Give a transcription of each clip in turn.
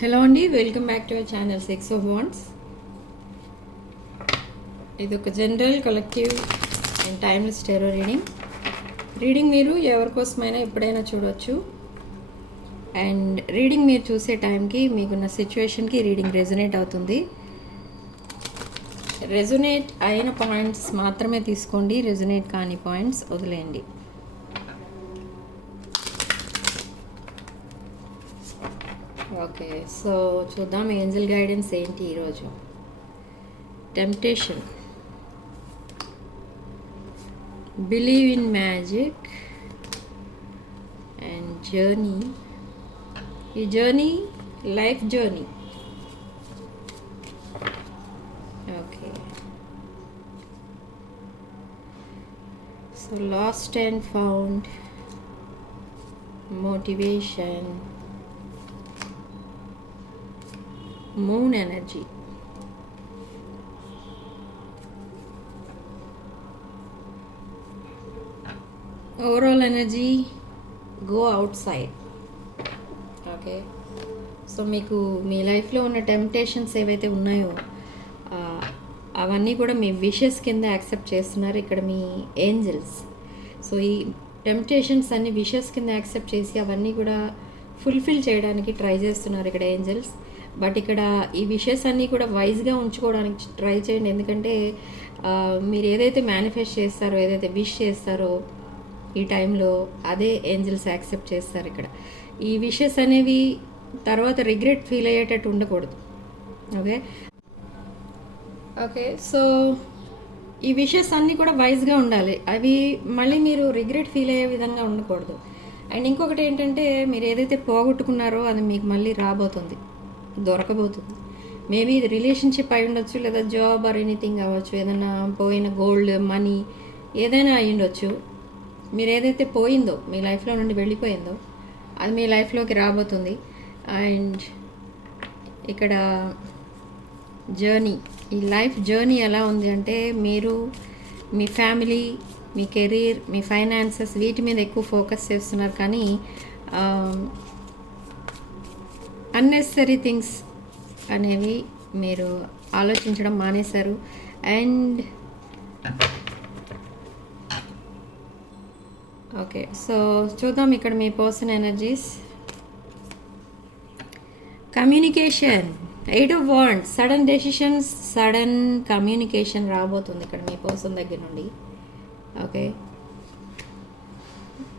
Hello అండి welcome back to our channel six of wands ఇది ఒక general collective and timeless tarot reading reading మీరు ఎవరి కోసమైనా ఎప్పుడైనా చూడవచ్చు అండ్ రీడింగ్ మీరు చూసే టైంకి మీకున్న సిచ్యువేషన్కి రీడింగ్ రెజొనేట్ అవుతుంది. రెజొనేట్ అయిన పాయింట్స్ మాత్రమే తీసుకోండి రెజొనేట్ కాని పాయింట్స్ వదిలేయండి. ఓకే సో చూద్దాం ఏంజల్ గైడెన్స్ ఏంటి ఈరోజు temptation believe in magic and journey ఈ journey life journey okay so lost and found motivation moon energy. Overall energy, go outside. Okay so మీకు మీ లైఫ్లో ఉన్న టెంప్టేషన్స్ ఏవైతే ఉన్నాయో అవన్నీ కూడా మీ విషెస్ కింద యాక్సెప్ట్ చేస్తున్నారు ఇక్కడ మీ ఏంజల్స్ సో ఈ టెంప్టేషన్స్ అన్ని విషెస్ కింద యాక్సెప్ట్ చేసి అవన్నీ కూడా ఫుల్ఫిల్ చేయడానికి ట్రై చేస్తున్నారు ఇక్కడ ఏంజల్స్ బట్ ఇక్కడ ఈ విషెస్ అన్నీ కూడా వైజ్గా ఉంచుకోవడానికి ట్రై చేయండి. ఎందుకంటే మీరు ఏదైతే మేనిఫెస్ట్ చేస్తారో ఏదైతే విష్ చేస్తారో ఈ టైంలో అదే ఏంజల్స్ యాక్సెప్ట్ చేస్తారు ఇక్కడ. ఈ విషెస్ అనేవి తర్వాత రిగ్రెట్ ఫీల్ అయ్యేటట్టు ఉండకూడదు. ఓకే? ఓకే సో ఈ విషెస్ అన్నీ కూడా వైజ్గా ఉండాలి. అవి మళ్ళీ మీరు రిగ్రెట్ ఫీల్ అయ్యే విధంగా ఉండకూడదు. అండ్ ఇంకొకటి ఏంటంటే మీరు ఏదైతే పోగొట్టుకున్నారో అది మీకు మళ్ళీ రాబోతుంది. దొరకబోతుంది. మేబీ ఇది రిలేషన్షిప్ అయి ఉండొచ్చు లేదా జాబ్ ఆర్ ఎనీథింగ్ అవ్వచ్చు ఏదైనా పోయిన గోల్డ్ మనీ ఏదైనా అయి ఉండొచ్చు. మీరు ఏదైతే పోయిందో మీ లైఫ్లో నుండి వెళ్ళిపోయిందో అది మీ లైఫ్లోకి రాబోతుంది. అండ్ ఇక్కడ జర్నీ ఈ లైఫ్ జర్నీ ఎలా ఉంది అంటే మీరు మీ ఫ్యామిలీ మీ కెరీర్ మీ ఫైనాన్సెస్ వీటి మీద ఎక్కువ ఫోకస్ చేస్తున్నారు. కానీ um, అన్నెసరీ థింగ్స్ అనేవి మీరు ఆలోచించడం మానేశారు. అండ్ ఓకే సో చూద్దాం ఇక్కడ మీ person energies. Communication eight of wand sudden decisions sudden communication రాబోతుంది ఇక్కడ మీ పర్సన్ దగ్గర నుండి. Okay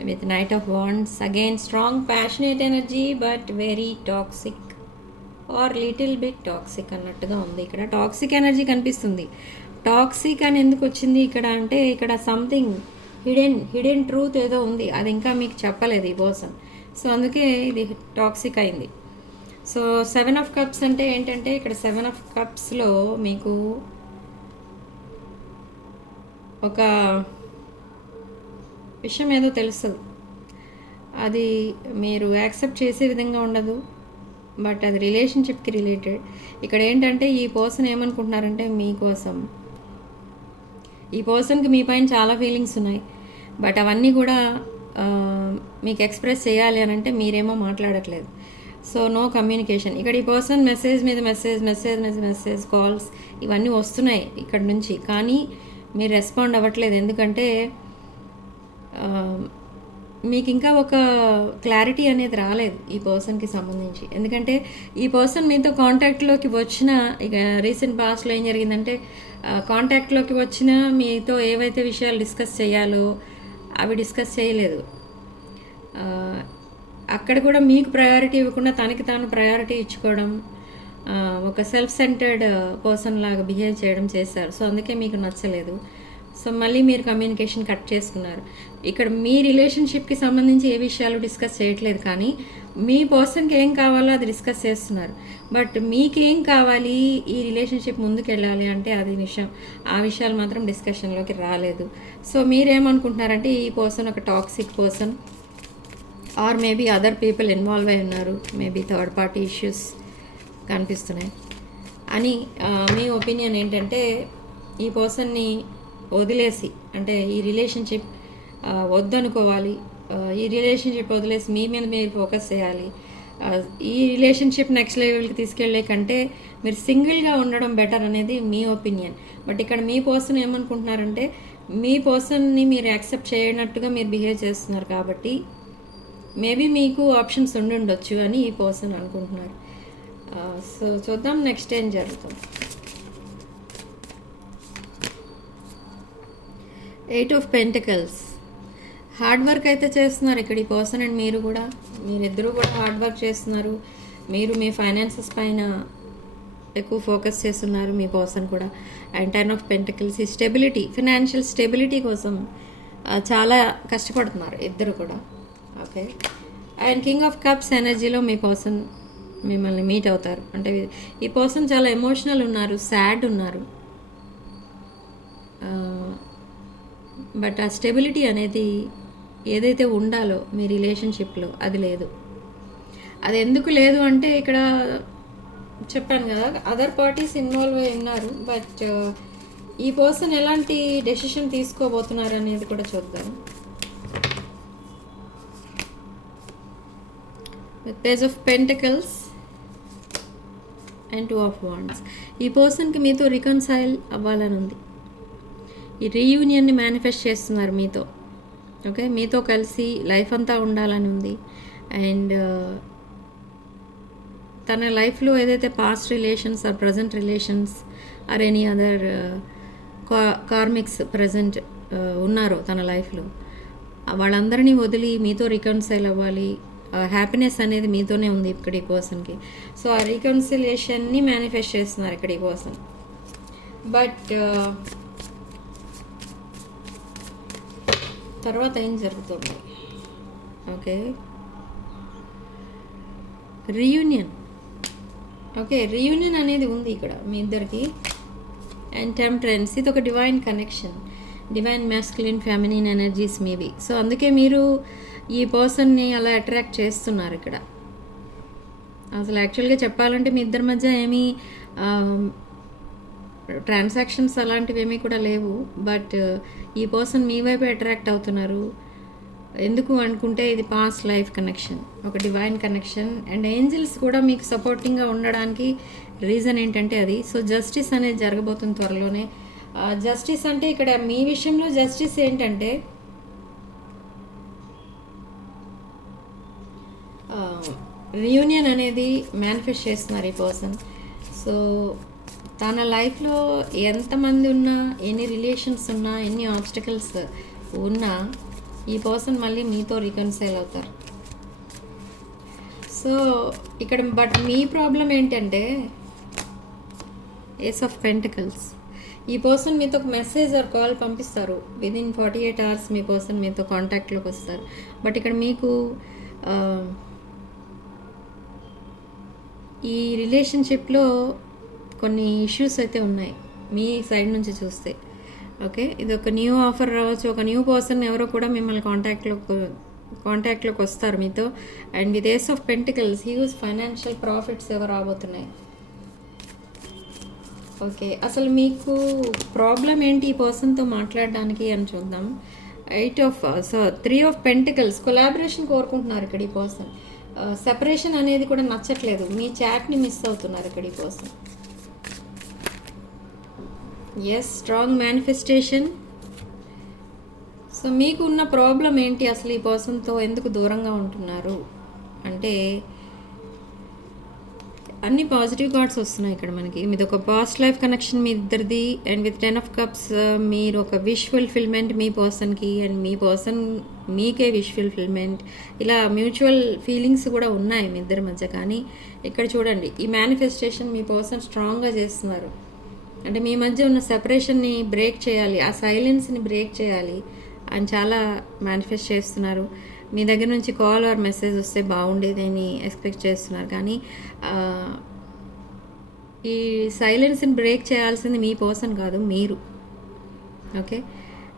with knight of wands again strong passionate energy but very toxic or little bit toxic అన్నట్టుగా ఉంది. ఇక్కడ టాక్సిక్ ఎనర్జీ కనిపిస్తుంది. టాక్సిక్ అని ఎందుకు వచ్చింది ఇక్కడ అంటే ఇక్కడ సంథింగ్ హిడెన్ హిడెన్ ట్రూత్ ఏదో ఉంది. అది ఇంకా మీకు చెప్పలేదు ఈ పర్సన్ సో అందుకే ఇది టాక్సిక్ అయింది. సో సెవెన్ ఆఫ్ కప్స్ అంటే ఏంటంటే ఇక్కడ సెవెన్ ఆఫ్ కప్స్లో మీకు ఒక విషయం ఏదో తెలుస్తుంది అది మీరు యాక్సెప్ట్ చేసే విధంగా ఉండదు. బట్ అది రిలేషన్షిప్కి రిలేటెడ్. ఇక్కడ ఏంటంటే ఈ పర్సన్ ఏమనుకుంటున్నారంటే మీకోసం ఈ పర్సన్కి మీ పైన చాలా ఫీలింగ్స్ ఉన్నాయి. బట్ అవన్నీ కూడా మీకు ఎక్స్ప్రెస్ చేయాలి అని అంటే మీరేమో మాట్లాడట్లేదు. So no communication. ఇక్కడ ఈ పర్సన్ మెసేజ్ మీద మెసేజ్ మెసేజ్ మీద మెసేజ్ కాల్స్ ఇవన్నీ వస్తున్నాయి ఇక్కడ నుంచి. కానీ మీరు రెస్పాండ్ అవ్వట్లేదు. ఎందుకంటే మీకు ఇంకా ఒక క్లారిటీ అనేది రాలేదు ఈ పర్సన్కి సంబంధించి. ఎందుకంటే ఈ పర్సన్ మీతో కాంటాక్ట్లోకి వచ్చిన ఇక రీసెంట్ పాస్ట్లో ఏం జరిగిందంటే కాంటాక్ట్లోకి వచ్చిన మీతో ఏవైతే విషయాలు డిస్కస్ చేయాలో అవి డిస్కస్ చేయలేదు. అక్కడ కూడా మీకు ప్రయారిటీ ఇవ్వకుండా తనకి తాను ప్రయారిటీ ఇచ్చుకోవడం ఒక సెల్ఫ్ సెంటర్డ్ పర్సన్ లాగా బిహేవ్ చేయడం చేశారు. సో అందుకే మీకు నచ్చలేదు. సో మళ్ళీ మీరు కమ్యూనికేషన్ కట్ చేసుకున్నారు. ఇక్కడ మీ రిలేషన్షిప్కి సంబంధించి ఏ విషయాలు డిస్కస్ చేయట్లేదు కానీ మీ పర్సన్కి ఏం కావాలో అది డిస్కస్ చేస్తున్నారు. బట్ మీకేం కావాలి ఈ రిలేషన్షిప్ ముందుకు వెళ్ళాలి అంటే అది విషయం ఆ విషయాలు మాత్రం డిస్కషన్లోకి రాలేదు. సో మీరేమనుకుంటున్నారంటే ఈ పర్సన్ ఒక toxic person or maybe other people involve అయి ఉన్నారు. మేబీ థర్డ్ పార్టీ ఇష్యూస్ కనిపిస్తున్నాయి. అని మీ ఒపీనియన్ ఏంటంటే ఈ పర్సన్ని వదిలేసి అంటే ఈ రిలేషన్షిప్ వద్దనుకోవాలి. ఈ రిలేషన్షిప్ వదిలేసి మీ మీద మీరు ఫోకస్ చేయాలి. ఈ రిలేషన్షిప్ నెక్స్ట్ లెవెల్కి తీసుకెళ్ళే కంటే మీరు సింగిల్గా ఉండడం బెటర్ అనేది మీ ఒపీనియన్ బట్ ఇక్కడ మీ పర్సన్ ఏమనుకుంటున్నారంటే మీ పర్సన్ని మీరు యాక్సెప్ట్ చేయనట్టుగా మీరు బిహేవ్ చేస్తున్నారు కాబట్టి మేబీ మీకు ఆప్షన్స్ ఉండి ఉండొచ్చు అని ఈ పర్సన్ అనుకుంటున్నారు. సో చూద్దాం నెక్స్ట్ ఏం జరుగుతుంది. Eight of pentacles hard work అయితే చేస్తున్నారు ఇక్కడ ఈ పర్సన్ అండ్ మీరు కూడా. మీరిద్దరూ కూడా హార్డ్ వర్క్ చేస్తున్నారు. మీరు మీ ఫైనాన్సెస్ పైన ఎక్కువ ఫోకస్ చేస్తున్నారు మీ పర్సన్ కూడా. అండ్ టెన్ ఆఫ్ పెంటికల్స్ ఈ స్టెబిలిటీ ఫినాన్షియల్ స్టెబిలిటీ కోసం చాలా కష్టపడుతున్నారు ఇద్దరు కూడా. Okay and king of cups ఎనర్జీలో మీ పర్సన్ మిమ్మల్ని మీట్ అవుతారు. అంటే ఈ పర్సన్ చాలా ఎమోషనల్ ఉన్నారు సాడ్ ఉన్నారు. బట్ ఆ స్టెబిలిటీ అనేది ఏదైతే ఉండాలో మీ రిలేషన్షిప్లో అది లేదు. అది ఎందుకు లేదు అంటే ఇక్కడ చెప్పాను కదా అదర్ పార్టీస్ ఇన్వాల్వ్ అయి ఉన్నారు బట్ ఈ పర్సన్ ఎలాంటి డెసిషన్ తీసుకోబోతున్నారు అనేది కూడా చూద్దాం. With page of pentacles and two of wands ఈ పర్సన్కి మీతో రికన్సైల్ అవ్వాలని ఉంది. ఈ రీయూనియన్ని మేనిఫెస్ట్ చేస్తున్నారు మీతో. ఓకే మీతో కలిసి లైఫ్ అంతా ఉండాలని ఉంది. అండ్ uh, తన లైఫ్లో ఏదైతే past relations or present relations or any other karmics present ఉన్నారో తన లైఫ్లో వాళ్ళందరినీ వదిలి మీతో రికన్సైల్ అవ్వాలి. హ్యాపీనెస్ అనేది మీతోనే ఉంది ఇక్కడ ఈ పర్సన్కి సో ఆ రికన్సిలేషన్ని మేనిఫెస్ట్ చేస్తున్నారు ఇక్కడ ఈ పర్సన్ బట్ తర్వాత ఏం జరుగుతుంది? ఓకే. రీయూనియన్ ఓకే రీయూనియన్ అనేది ఉంది ఇక్కడ మీ ఇద్దరికి. అండ్ టెంపరెన్స్ ఇది ఒక divine connection divine masculine feminine energies maybe so అందుకే మీరు ఈ పర్సన్ని అలా అట్రాక్ట్ చేస్తున్నారు ఇక్కడ. అసలు యాక్చువల్గా చెప్పాలంటే మీ ఇద్దరి మధ్య ఏమీ ట్రాన్సాక్షన్స్ అలాంటివి ఏమీ కూడా లేవు. బట్ uh, ఈ పర్సన్ మీ వైపు అట్రాక్ట్ అవుతున్నారు. ఎందుకు అనుకుంటే ఇది పాస్ట్ లైఫ్ కనెక్షన్. ఒక డివైన్ కనెక్షన్. అండ్ ఏంజిల్స్ కూడా మీకు సపోర్టింగ్గా ఉండడానికి రీజన్ ఏంటంటే అది. సో జస్టిస్ అనేది జరగబోతుంది త్వరలోనే. జస్టిస్ అంటే ఇక్కడ మీ విషయంలో జస్టిస్ ఏంటంటే రియూనియన్ అనేది మేనిఫెస్ట్ చేస్తున్నారు ఈ పర్సన్. సో తన లైఫ్లో ఎంతమంది ఉన్నా ఎన్ని రిలేషన్స్ ఉన్నా ఎన్ని ఆబ్స్టికల్స్ ఉన్నా ఈ పర్సన్ మళ్ళీ మీతో రికన్సైల్ అవుతారు. సో ఇక్కడ బట్ మీ ప్రాబ్లం ఏంటంటే ఏస్ ఆఫ్ పెంటకల్స్ ఈ పర్సన్ మీతో ఒక మెసేజ్ ఆర్ కాల్ పంపిస్తారు. విదిన్ ఫార్టీ ఎయిట్ అవర్స్ మీ పర్సన్ మీతో కాంటాక్ట్లోకి వస్తారు. బట్ ఇక్కడ మీకు ఈ రిలేషన్షిప్లో కొన్ని ఇష్యూస్ అయితే ఉన్నాయి మీ సైడ్ నుంచి చూస్తే. ఓకే ఇది ఒక న్యూ ఆఫర్ రావచ్చు. ఒక న్యూ పర్సన్ ఎవరో కూడా మిమ్మల్ని కాంటాక్ట్లో కాంటాక్ట్లోకి వస్తారు మీతో. And with ace of pentacles huge financial profits ఎవరు రాబోతున్నాయి. ఓకే అసలు మీకు ప్రాబ్లం ఏంటి ఈ పర్సన్తో మాట్లాడడానికి అని చూద్దాం. Eight of so three of pentacles collaboration కోరుకుంటున్నారు ఇక్కడ ఈ పర్సన్ సెపరేషన్ uh, అనేది కూడా నచ్చట్లేదు. మీ చాట్ని మిస్ అవుతున్నారు ఇక్కడ ఈ person as strong manifestation so మీకు ఉన్న ప్రాబ్లం ఏంటి అసలు ఈ పర్సన్తో ఎందుకు దూరంగా ఉంటున్నారు? అంటే అన్ని పాజిటివ్ కార్డ్స్ వస్తున్నాయి ఇక్కడ మనకి. మీది ఒక పాస్ట్ లైఫ్ కనెక్షన్ మీ ఇద్దరిది and with ten of cups మీరు ఒక విష్ ఫుల్ఫిల్మెంట్ మీ పర్సన్కి అండ్ మీ పర్సన్ మీకే విష్ ఫుల్ఫిల్మెంట్ ఇలా మ్యూచువల్ ఫీలింగ్స్ కూడా ఉన్నాయి మీ ఇద్దరి మధ్య. కానీ ఇక్కడ చూడండి ఈ మేనిఫెస్టేషన్ మీ పర్సన్ స్ట్రాంగ్గా చేస్తున్నారు. అంటే మీ మధ్య ఉన్న సెపరేషన్ని బ్రేక్ చేయాలి ఆ సైలెన్స్ని బ్రేక్ చేయాలి అని చాలా మేనిఫెస్ట్ చేస్తున్నారు. మీ దగ్గర నుంచి కాల్ ఆర్ మెసేజ్ వస్తే బాగుండేదని ఎక్స్పెక్ట్ చేస్తున్నారు. కానీ ఈ సైలెన్స్ని బ్రేక్ చేయాల్సింది మీ పర్సన్ కాదు మీరు. ఓకే?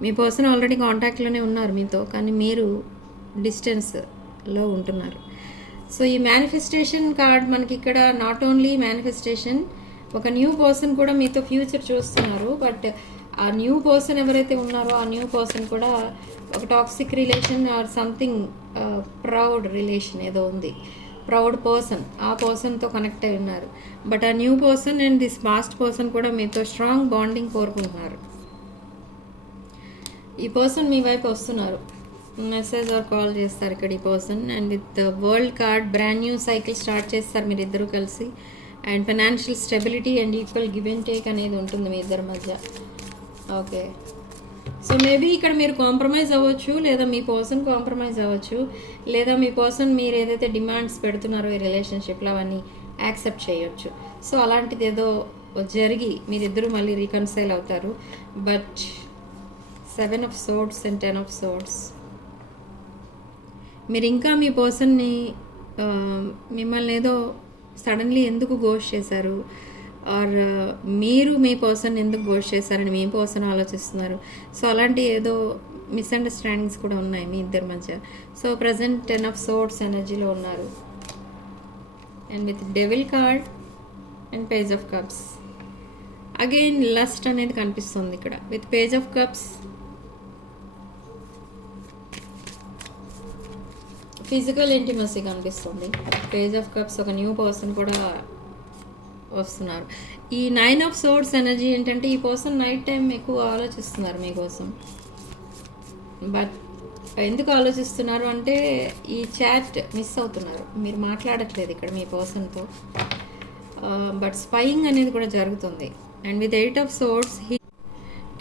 మీ పర్సన్ ఆల్రెడీ కాంటాక్ట్లోనే ఉన్నారు మీతో కానీ మీరు డిస్టెన్స్లో ఉంటున్నారు. సో ఈ మేనిఫెస్టేషన్ కార్డ్ మనకి ఇక్కడ నాట్ ఓన్లీ మేనిఫెస్టేషన్ ఒక న్యూ పర్సన్ కూడా మీతో ఫ్యూచర్ చూస్తున్నారు బట్ ఆ న్యూ పర్సన్ ఎవరైతే ఉన్నారో ఆ న్యూ పర్సన్ కూడా ఒక toxic relation or something proud relation ఏదో ఉంది. ప్రౌడ్ పర్సన్ ఆ పర్సన్తో కనెక్ట్ అయి ఉన్నారు. బట్ ఆ new person and this past person కూడా మీతో స్ట్రాంగ్ బాండింగ్ కోరుకుంటున్నారు. ఈ పర్సన్ మీ వైపు వస్తున్నారు. మెసేజ్ ఆర్ కాల్ చేస్తారు ఇక్కడ ఈ person and with world card brand new cycle start చేస్తారు మీరు ఇద్దరు కలిసి. And financial stability and equal give and take అనేది ఉంటుంది మీ ఇద్దరి మధ్య. ఓకే. సో మేబీ ఇక్కడ మీరు కాంప్రమైజ్ అవ్వచ్చు లేదా మీ పర్సన్ కాంప్రమైజ్ అవ్వచ్చు లేదా మీ పర్సన్ మీరు ఏదైతే డిమాండ్స్ పెడుతున్నారో ఈ రిలేషన్షిప్లో అవన్నీ యాక్సెప్ట్ చేయొచ్చు. సో అలాంటిది ఏదో జరిగి మీరిద్దరూ మళ్ళీ రీకన్సైల్ అవుతారు. But seven of swords and ten of swords మీరు ఇంకా మీ పర్సన్ని మిమ్మల్ని ఏదో సడన్లీ ఎందుకు గోష్ చేశారు? ఆర్ మీరు మీ పర్సన్ ఎందుకు గోష్ చేశారని మీ పర్సన్ ఆలోచిస్తున్నారు? సో అలాంటి ఏదో మిస్అండర్స్టాండింగ్స్ కూడా ఉన్నాయి మీ ఇద్దరి మధ్య. So present ten of swords ఎనర్జీలో ఉన్నారు. And with devil card and page of cups. Again lust అనేది కనిపిస్తుంది ఇక్కడ. With page of cups physical intimacy కనిపిస్తుంది. పేజ్ ఆఫ్ కప్స్ ఒక న్యూ పర్సన్ కూడా వస్తున్నారు. ఈ నైన్ ఆఫ్ సోర్స్ ఎనర్జీ ఏంటంటే ఈ పర్సన్ నైట్ టైం ఎక్కువ ఆలోచిస్తున్నారు మీకోసం. బట్ ఎందుకు ఆలోచిస్తున్నారు అంటే ఈ చాట్ మిస్ అవుతున్నారు. మీరు మాట్లాడట్లేదు ఇక్కడ మీ పర్సన్తో బట్ స్పయింగ్ అనేది కూడా జరుగుతుంది. And with eight of swords he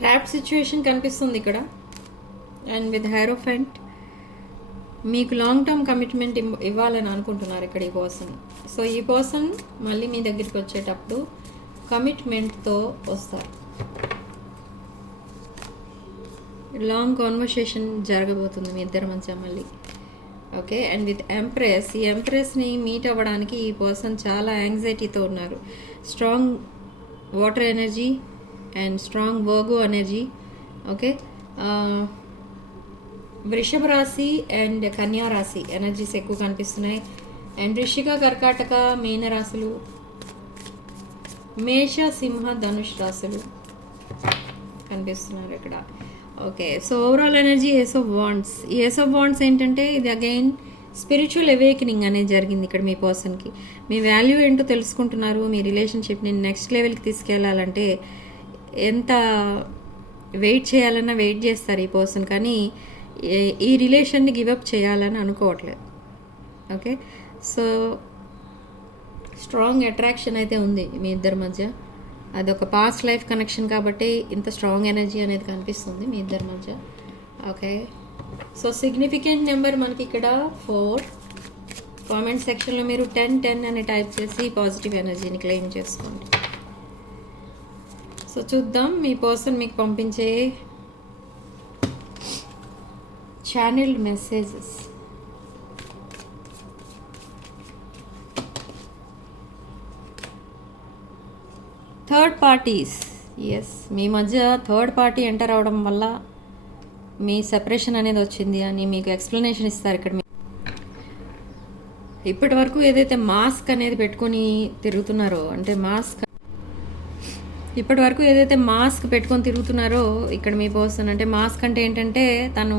trap situation కనిపిస్తుంది ఇక్కడ. అండ్ విత్ హైరోఫెంట్ మీకు లాంగ్ టర్మ్ కమిట్మెంట్ ఇవ్వాలని అనుకుంటున్నారు ఇక్కడ ఈ పర్సన్ సో ఈ పర్సన్ మళ్ళీ మీ దగ్గరికి వచ్చేటప్పుడు కమిట్మెంట్తో వస్తారు. లాంగ్ కాన్వర్సేషన్ జరగబోతుంది మీ ఇద్దరి మధ్య మళ్ళీ. ఓకే అండ్ విత్ ఎంప్రెస్ ఈ ఎంప్రెస్ని మీట్ అవ్వడానికి ఈ పర్సన్ చాలా యాంగ్జైటీతో ఉన్నారు. Strong water energy and strong Virgo energy okay వృషభ రాశి అండ్ కన్యా రాశి ఎనర్జీస్ ఎక్కువ కనిపిస్తున్నాయి. అండ్ వృషిక కర్కాటక మీన రాశులు మేష సింహ ధనుష్ రాశులు కనిపిస్తున్నారు ఇక్కడ. Okay so overall energy ace of wands ఈ ఏస్ ఆఫ్ వాండ్స్ ఏంటంటే ఇది అగైన్ స్పిరిచువల్ అవేకనింగ్ అనేది జరిగింది ఇక్కడ మీ పర్సన్కి మీ వాల్యూ ఏంటో తెలుసుకుంటున్నారు మీ రిలేషన్షిప్ని నెక్స్ట్ లెవెల్కి తీసుకెళ్ళాలంటే ఎంత వెయిట్ చేయాలన్నా వెయిట్ చేస్తారు ఈ పర్సన్ కానీ ఈ రిలేషన్ని గివప్ చేయాలని అనుకోవట్లేదు. ఓకే? సో స్ట్రాంగ్ అట్రాక్షన్ అయితే ఉంది మీ ఇద్దరి మధ్య. అదొక పాస్ట్ లైఫ్ కనెక్షన్ కాబట్టి ఇంత స్ట్రాంగ్ ఎనర్జీ అనేది కనిపిస్తుంది మీ ఇద్దరి మధ్య. ఓకే? సో సిగ్నిఫికెంట్ నెంబర్ మనకి ఇక్కడ ఫోర్. కామెంట్ సెక్షన్లో మీరు టెన్ టెన్ అని టైప్ చేసి పాజిటివ్ ఎనర్జీని క్లెయిమ్ చేసుకోండి. సో చూద్దాం మీ పర్సన్ మీకు పంపించే channelled messages third parties as మీ మధ్య థర్డ్ పార్టీ ఎంటర్ అవడం వల్ల మీ సెపరేషన్ అనేది వచ్చింది అని మీకు ఎక్స్ప్లెనేషన్ ఇస్తారు ఇక్కడ మీ- ఇప్పటి వరకు ఏదైతే మాస్క్ అనేది పెట్టుకొని తిరుగుతున్నారో అంటే మాస్క్ ఇప్పటి వరకు ఏదైతే మాస్క్ పెట్టుకొని తిరుగుతున్నారో ఇక్కడ మీ పర్సన్ అంటే మాస్క్ అంటే ఏంటంటే తను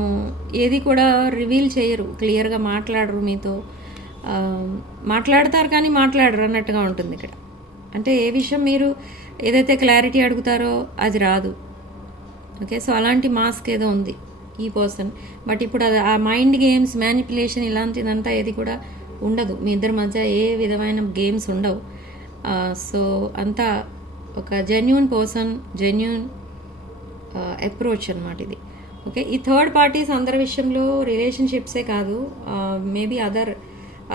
ఏది కూడా రివీల్ చేయరు క్లియర్గా మాట్లాడరు మీతో. మాట్లాడతారు కానీ మాట్లాడరు అన్నట్టుగా ఉంటుంది ఇక్కడ. అంటే ఏ విషయం మీరు ఏదైతే క్లారిటీ అడుగుతారో అది రాదు. ఓకే సో అలాంటి మాస్క్ ఏదో ఉంది ఈ పర్సన్. బట్ ఇప్పుడు అది ఆ మైండ్ గేమ్స్ మ్యానిపులేషన్ ఇలాంటిదంతా ఏది కూడా ఉండదు. మీ ఇద్దరి మధ్య ఏ విధమైన గేమ్స్ ఉండవు. సో అంతా ఒక జెన్యున్ పర్సన్ జెన్యున్ అప్రోచ్ అనమాట ఇది. ఓకే ఈ థర్డ్ పార్టీస్ అందరి విషయంలో రిలేషన్షిప్సే కాదు. Maybe other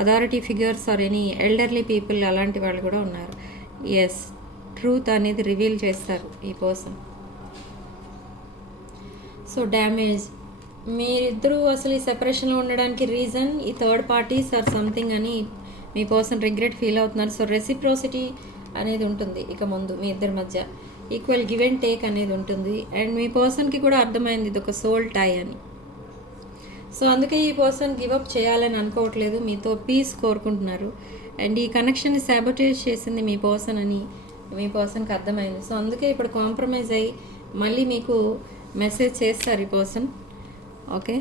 authority figures or any elderly people అలాంటి వాళ్ళు కూడా ఉన్నారు. ఎస్ ట్రూత్ అనేది రివీల్ చేస్తారు ఈ పర్సన్ సో డ్యామేజ్ మీరిద్దరూ అసలు ఈ సెపరేషన్లో ఉండడానికి రీజన్ ఈ థర్డ్ పార్టీస్ ఆర్ సంథింగ్ అని మీ పర్సన్ రిగ్రెట్ ఫీల్ అవుతున్నారు. సో రెసిప్రోసిటీ అనేది ఉంటుంది ఇక ముందు మీ ఇద్దరి మధ్య. ఈక్వల్ గివ్ అండ్ టేక్ అనేది ఉంటుంది. అండ్ మీ పర్సన్కి కూడా అర్థమైంది ఇది ఒక సోల్ టై అని. సో అందుకే ఈ పర్సన్ గివప్ చేయాలని అనుకోవట్లేదు. మీతో పీస్ కోరుకుంటున్నారు. అండ్ ఈ కనెక్షన్ని సాబోటేజ్ చేసింది మీ పర్సన్ అని మీ పర్సన్కి అర్థమైంది. సో అందుకే ఇప్పుడు కాంప్రమైజ్ అయ్యి మళ్ళీ మీకు మెసేజ్ చేస్తారు ఈ person okay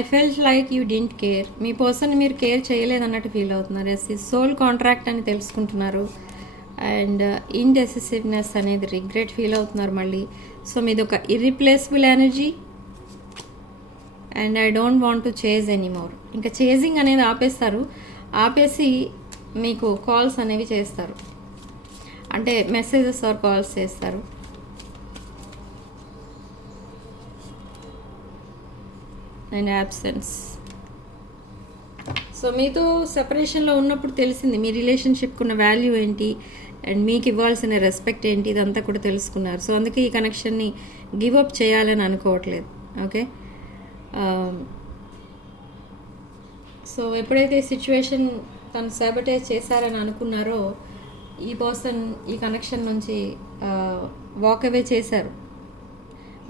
I felt like you didn't care me person మీరు కేర్ చేయలేదన్నట్టు ఫీల్ అవుతున్నారు. ఎస్ సోల్ కాంట్రాక్ట్ అని తెలుసుకుంటున్నారు. అండ్ ఇన్డెసిసివ్నెస్ uh, అనేది రిగ్రెట్ ఫీల్ అవుతున్నారు మళ్ళీ. సో మీది ఒక irreplaceable energy and I don't want to chase anymore ఇంకా చేజింగ్ అనేది ఆపేస్తారు. ఆపేసి మీకు కాల్స్ అనేవి చేస్తారు. అంటే మెసేజెస్ ఆర్ కాల్స్ చేస్తారు. అండ్ యాబ్సెన్స్ సో మీతో సెపరేషన్లో ఉన్నప్పుడు తెలిసింది మీ రిలేషన్షిప్కి ఉన్న వాల్యూ ఏంటి? అండ్ మీకు ఇవ్వాల్సిన రెస్పెక్ట్ ఏంటి? ఇదంతా కూడా తెలుసుకున్నారు. సో అందుకే ఈ కనెక్షన్ని గివ్ అప్ చేయాలని అనుకోవట్లేదు. ఓకే సో um, ఎప్పుడైతే సిచ్యువేషన్ తను సాబటైజ్ చేశారని అనుకున్నారో ఈ పర్సన్ ఈ కనెక్షన్ నుంచి uh, వాక్ అవే చేశారు.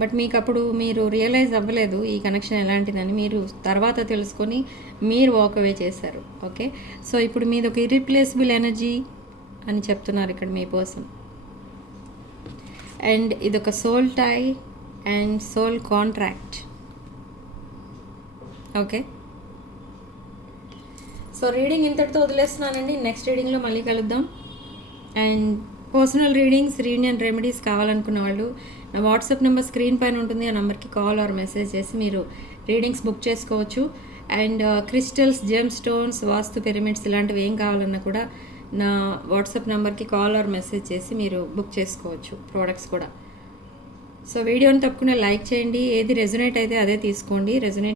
బట్ మీకు అప్పుడు మీరు రియలైజ్ అవ్వలేదు ఈ కనెక్షన్ ఎలాంటిదని. మీరు తర్వాత తెలుసుకొని మీరు వాక్ అవే చేశారు. ఓకే సో ఇప్పుడు మీది ఒక ఇరిప్లేసిబుల్ ఎనర్జీ అని చెప్తున్నారు ఇక్కడ మీ పర్సన్ అండ్ ఇదొక soul tie and soul contract okay so reading ఇంతటితో వదిలేస్తున్నానండి. నెక్స్ట్ రీడింగ్లో మళ్ళీ కలుద్దాం. And personal readings reunion remedies కావాలనుకున్న వాళ్ళు నా వాట్సాప్ నెంబర్ స్క్రీన్ పైన ఉంటుంది ఆ నెంబర్కి కాల్ ఆర్ మెసేజ్ చేసి మీరు రీడింగ్స్ బుక్ చేసుకోవచ్చు. And crystals gem stones vastu pyramids ఇలాంటివి ఏం కావాలన్నా కూడా నా వాట్సాప్ నెంబర్కి కాల్ ఆర్ మెసేజ్ చేసి మీరు బుక్ చేసుకోవచ్చు ప్రోడక్ట్స్ కూడా. సో వీడియోని తప్పకుండా లైక్ చేయండి. ఏది రెజొనేట్ అయితే అదే తీసుకోండి. రెజొనేట్